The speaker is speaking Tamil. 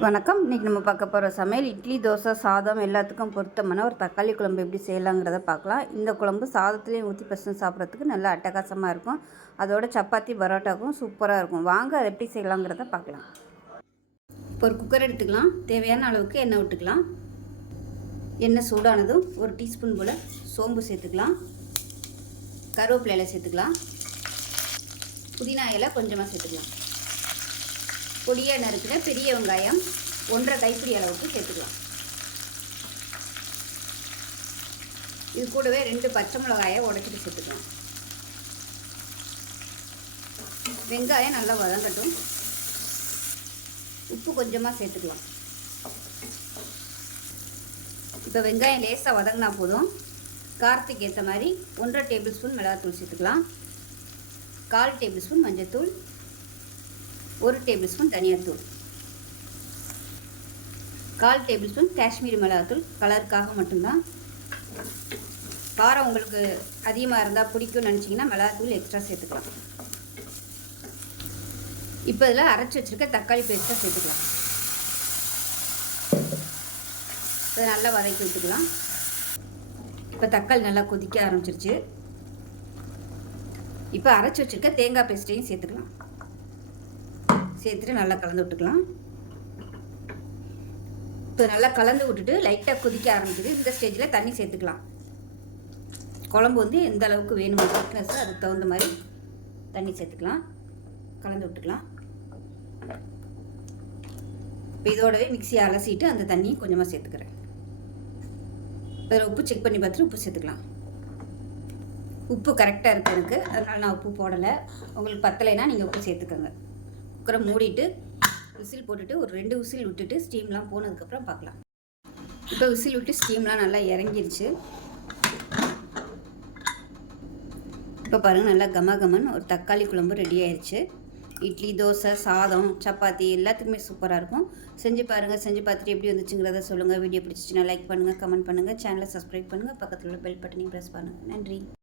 வணக்கம். இன்றைக்கி நம்ம பார்க்க போகிற சமையல் இட்லி தோசை சாதம் எல்லாத்துக்கும் பொருத்தமான ஒரு தக்காளி குழம்பு எப்படி செய்யலாங்கிறத பார்க்கலாம். இந்த குழம்பு சாதத்துலேயும் ஊற்றி பசங்க சாப்பிட்றதுக்கு நல்லா அட்டகாசமாக இருக்கும். அதோட சப்பாத்தி பரோட்டாக்கும் சூப்பராக இருக்கும். வாங்க அதை எப்படி செய்யலாங்கிறத பார்க்கலாம். இப்போ ஒரு குக்கர் எடுத்துக்கலாம். தேவையான அளவுக்கு எண்ணெய் விட்டுக்கலாம். எண்ணெய் சூடானதும் ஒரு டீஸ்பூன் போல் சோம்பு சேர்த்துக்கலாம். கருவேப்பிலையில் சேர்த்துக்கலாம். புதினா இலை கொஞ்சமாக சேர்த்துக்கலாம். பொடியாக நறுக்கின பெரிய வெங்காயம் ஒன்றரை கைப்பிடி அளவுக்கு சேர்த்துக்கலாம். இது கூடவே ரெண்டு பச்சை மிளகாயை உடச்சிட்டு சேர்த்துக்கலாம். வெங்காயம் நல்லா வதங்கட்டும். உப்பு கொஞ்சமாக சேர்த்துக்கலாம். இப்போ வெங்காயம் லேசாக வதங்கினா போதும். காரத்துக்கு ஏற்ற மாதிரி ஒன்றரை டேபிள் ஸ்பூன் மிளகாத்தூள் சேர்த்துக்கலாம். கால் டேபிள் ஸ்பூன் மஞ்சள்தூள் ஒரு டேபிள் ஸ்பூன் தனியாத்தூள் கால் டேபிள் ஸ்பூன் காஷ்மீரி மிளகாத்தூள் கலருக்காக மட்டும்தான். காரம் உங்களுக்கு அதிகமாக இருந்தால் பிடிக்கும்னு நினச்சிங்கன்னா மிளகாத்தூள் எக்ஸ்ட்ரா சேர்த்துக்கலாம். இப்போ இதில் அரைச்சி வச்சுருக்க தக்காளி பேஸ்ட்டாக சேர்த்துக்கலாம். இதை நல்லா வதக்கி விட்டுக்கலாம். இப்போ தக்காளி நல்லா கொதிக்க ஆரம்பிச்சிருச்சு. இப்போ அரைச்சி வச்சுருக்க தேங்காய் பேஸ்ட்டையும் சேர்த்துக்கலாம். சேர்த்துட்டு நல்லா கலந்து விட்டுக்கலாம். இப்போ நல்லா கலந்து விட்டுட்டு லைட்டாக கொதிக்க ஆரம்பிக்குது. இந்த ஸ்டேஜில் தண்ணி சேர்த்துக்கலாம். குழம்பு வந்து எந்த அளவுக்கு வேணுமோ திக்னஸ் அதுக்கு தகுந்த மாதிரி தண்ணி சேர்த்துக்கலாம். கலந்து விட்டுக்கலாம். இப்போ இதோடவே மிக்சியை அலசிட்டு அந்த தண்ணியை கொஞ்சமாக சேர்த்துக்கிறேன். அதில் உப்பு செக் பண்ணி பார்த்துட்டு உப்பு சேர்த்துக்கலாம். உப்பு கரெக்டாக இருக்குது எனக்கு. அதனால் நான் உப்பு போடலை. உங்களுக்கு பத்தலைன்னா நீங்கள் உப்பு சேர்த்துக்கோங்க. குக்கரை மூடிட்டு விசில் போட்டுட்டு ஒரு ரெண்டு விசில் விட்டுட்டு ஸ்டீம்லாம் போனதுக்கப்புறம் பார்க்கலாம். இப்போ விசில் விட்டு ஸ்டீம்லாம் நல்லா இறங்கிருச்சு. இப்போ பாருங்கள் நல்லா கம கமன் ஒரு தக்காளி குழம்பு ரெடி ஆயிடுச்சு இட்லி தோசை சாதம் சப்பாத்தி எல்லாத்துக்குமே சூப்பராக இருக்கும். செஞ்சு பாருங்கள் செஞ்சு பார்த்துட்டு எப்படி வந்துச்சுங்கிறத சொல்லுங்கள் வீடியோ பிடிச்சிச்சுன்னா லைக் பண்ணுங்கள் கமெண்ட் பண்ணுங்கள் சேனலை சப்ஸ்கிரைப் பண்ணுங்கள் பக்கத்தில் உள்ள பெல் பட்டனையும் ப்ரெஸ் பண்ணுங்கள் நன்றி.